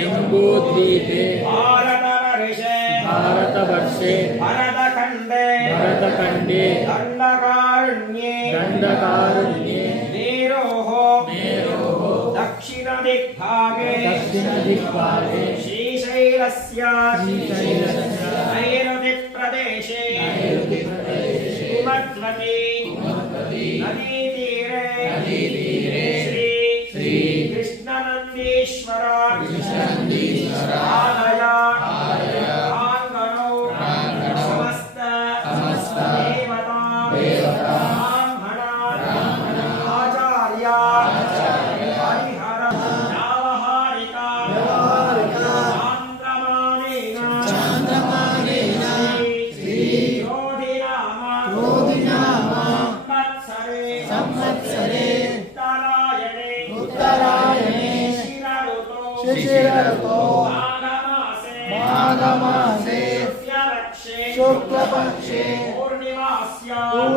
जम्बूद्वीपे भारतवर्षे भरतखण्डे दण्डकारण्ये मेरोः दक्षिणदिग्भागे श्रीशैलस्य नैऋतिप्रदेशे कुमद्वती नदीतीरे श्री कृष्णनन्दीश्वर आलय प्राङ्गणौ समस्त देवता ब्राह्मण आचार्य हरिहर व्यावहारिका चान्द्रमानेन श्री क्रोधिनाम संवत्सरे उत्तरायणे शिशिरऋतो माघमासे शुक्लपक्षे पूर्णिमास्याम्